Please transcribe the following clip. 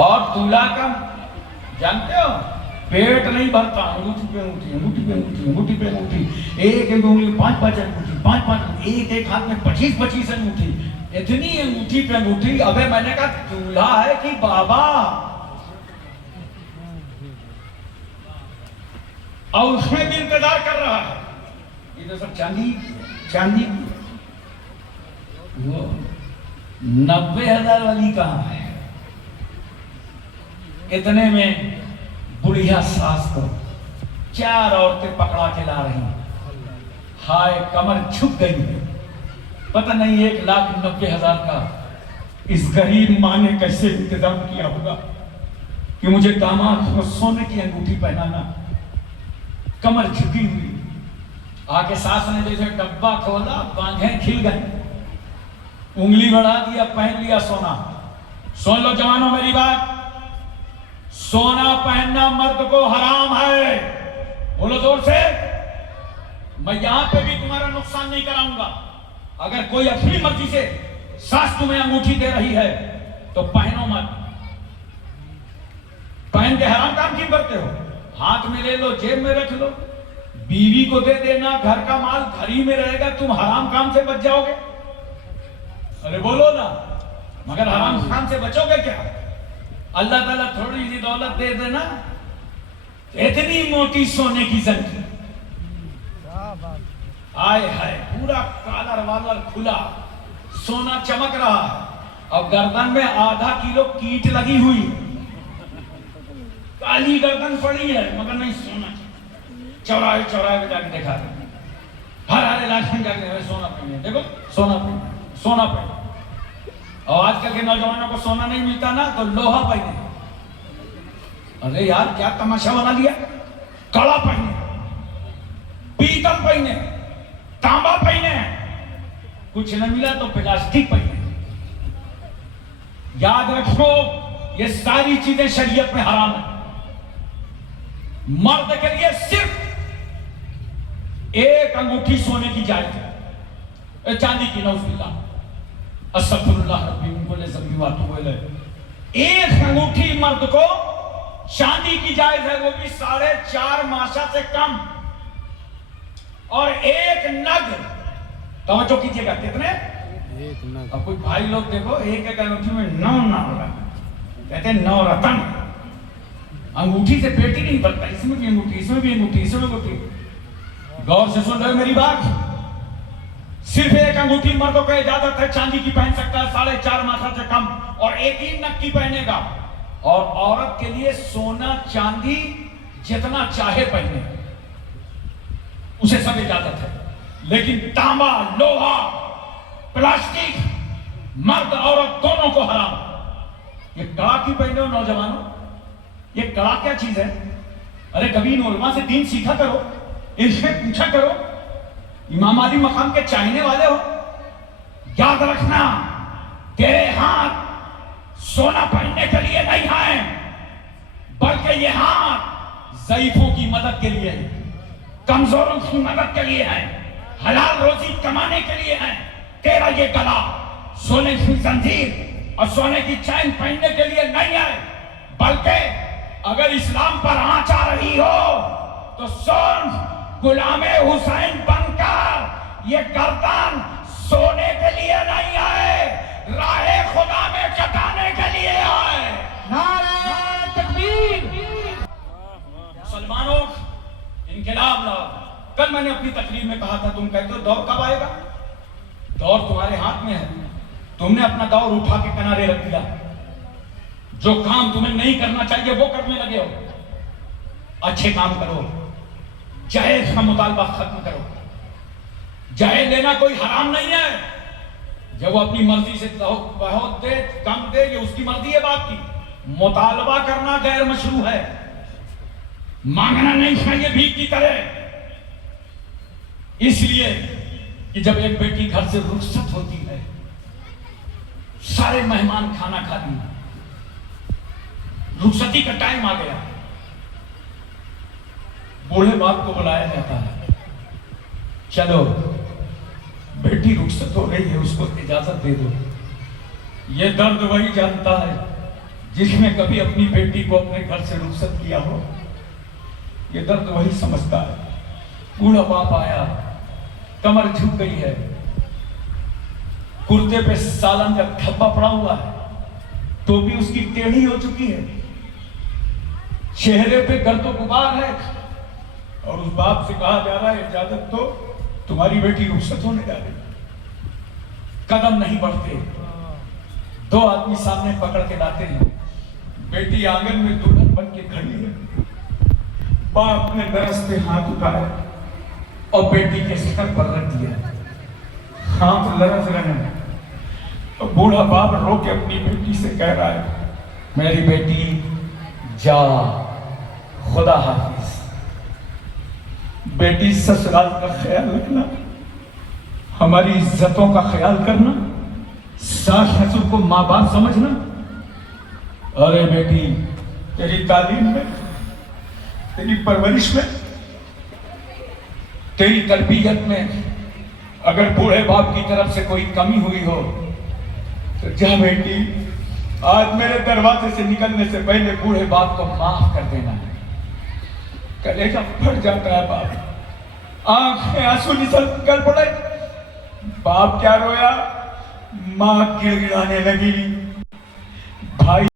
और दूल्हा का जानते हो पेट नहीं भरता, अंगूठी पे अंगूठी, अंगूठी पे अंगूठी, अंगूठी पे अंगूठी, एक एक उंगली 5-5 अंगूठी, 5-5, एक एक हाथ में 25-25 अंगूठी, इतनी अंगूठी पे अंगूठी। अबे मैंने कहा दूल्हा है कि बाबा? और उसमें भी इंतजार कर रहा है। ये तो सब चांदी चांदी। वो 90,000 वाली कहां है? इतने में बुढ़िया सास को 4 औरतें पकड़ा के ला रही। हाय कमर झुक गई। पता नहीं 1,90,000 का इस गरीब मां ने कैसे इंतजाम किया होगा कि मुझे दामाद को सोने की अंगूठी पहनाना। कमर झुकी हुई। आके सास ने जैसे डब्बा खोला, बांधे खिल गए, उंगली बढ़ा दिया, पहन लिया सोना। सुन लो जवानों मेरी बात, सोना पहनना मर्द को हराम है। बोलो जोर से। मैं यहां पे भी तुम्हारा नुकसान नहीं कराऊंगा। अगर कोई अपनी मर्जी से सास तुम्हें अंगूठी दे रही है तो पहनो मत। पहन के हराम काम क्यों करते हो? हाथ में ले लो, जेब में रख लो, बीवी को दे देना, घर का माल घर ही में रहेगा, तुम हराम काम से बच जाओगे। अरे बोलो ना, मगर हराम काम से बचोगे क्या? अल्लाह ताला थोड़ी सी दौलत दे देना, इतनी मोटी सोने की जंजीर, आए हाय पूरा कालर वालर खुला, सोना चमक रहा है और गर्दन में आधा किलो कीट लगी हुई, काली गर्दन पड़ी है मगर नहीं सोना। चौराहे चौराहे पे जाके देखा, हर हर इलाके में जाके सोना पहने, देखो सोना पहने, सोना पहने। और आजकल के नौजवानों को सोना नहीं मिलता ना तो लोहा पहने। अरे यार क्या तमाशा बना लिया। कड़ा पहने, पीतल पहने, तांबा पहने, कुछ न मिला तो प्लास्टिक पहने। याद रखो ये सारी चीजें शरीयत में हराम है। मर्द के लिए सिर्फ एक अंगूठी सोने की जायज है, चांदी की नौजुबिल्लाह, अस्तगफिरुल्लाह रब्बी मिन कुल्लि ज़ंबि व अतूबु इलैह। एक अंगूठी मर्द को चांदी की जायज है, वो भी 4.5 मासा से कम। और एक नग, तवज्जो कीजिएगा, कितने? एक नग। अब कुछ भाई लोग देखो एक एक अंगूठी में 9 नाम लगा, कहते हैं 9 रतन। अंगूठी से पेट ही नहीं भरता, इसमें भी अंगूठी, इसमें भी अंगूठी, इसमें अंगूठी। गौर से सुन रहे हो मेरी बात? सिर्फ एक अंगूठी मर्दों को इजाजत है, चांदी की पहन सकता है 4.5 मासा से कम, और एक ही नग की पहनेगा। और औरत के लिए सोना चांदी जितना चाहे पहने, उसे सब इजाजत है। लेकिन तांबा, लोहा, प्लास्टिक, मर्द औरत दोनों को हराम। ये कड़ा की पहने हो नौजवानों, ये कड़ा क्या चीज है? अरे कभी इन उलमा से दीन सीखा करो, इनसे पूछा करो। इमाम आली मकाम के चाहने वाले हो, याद रखना तेरे हाथ सोना पहनने के लिए नहीं है, बल्कि ये हाथ ज़ईफों की मदद के लिए है, कमजोरों की मदद के लिए है, हलाल रोजी कमाने के लिए है। तेरा ये गला सोने की जंजीर और सोने की चैन पहनने के लिए नहीं है, बल्कि अगर इस्लाम पर आंच आ रही हो तो सुन, गुलामे हुसैन बनकर ये गर्दन सोने के लिए नहीं आए, राहे खुदा में कटाने के लिए आए। नारे तकबीर। मुसलमानों इनकलाब लाओ। कल मैंने अपनी तकरीर में कहा था, तुम कहते हो दौर कब आएगा? दौर तुम्हारे हाथ में है। तुमने अपना दौर उठा के किनारे रख दिया। जो काम तुम्हें नहीं करना चाहिए वो करने लगे हो। अच्छे काम करो, जायज का मुतालबा खत्म करो। जायज लेना कोई हराम नहीं है। जब वो अपनी मर्जी से बहुत दे कम दे, ये उसकी मर्जी है बात की। मुतालबा करना गैर मशरू है, मांगना नहीं चाहिए भीख की तरह। इसलिए कि जब एक बेटी घर से रुखसत होती है, सारे मेहमान खाना खा लिए, रुखसती का टाइम आ गया, बूढ़े बाप को बुलाया जाता है, चलो बेटी रुखसत हो रही है, उसको इजाजत दे दो। ये दर्द वही जानता है जिसने कभी अपनी बेटी को अपने घर से रुखसत किया हो, ये दर्द वही समझता है। बूढ़ा बाप आया, कमर झुक गई है, कुर्ते पे सालन का धब्बा पड़ा हुआ है, टोपी उसकी टेढ़ी हो चुकी है, चेहरे पे गर्दो गुबार है, और उस बाप से कहा जा रहा है इजाजत तो तुम्हारी बेटी रुखसत होने जा रही। कदम नहीं बढ़ते, दो आदमी सामने पकड़ के लाते हैं। बेटी आंगन में दुल्हन बन के खड़ी है, बाप ने दरस पे हाथ उठाया और बेटी के सर पर रख दिया, हाथ लरस रहे हैं। तो बूढ़ा बाप रो के अपनी बेटी से कह रहा है, मेरी बेटी जा, खुदा हाफिज। बेटी ससुराल का ख्याल रखना, हमारी इज्जतों का ख्याल करना, सास ससुर को माँ बाप समझना। अरे बेटी, तेरी तालीम में, तेरी परवरिश में, तेरी तरबियत में अगर बूढ़े बाप की तरफ से कोई कमी हुई हो तो जा बेटी, आज मेरे दरवाजे से निकलने से पहले बूढ़े बाप को माफ कर देना है। कलेजा फट जाता है बाप, आंखें आंसू निकल पड़े। बाप क्या रोया, मां गिड़गिड़ाने लगी, भाई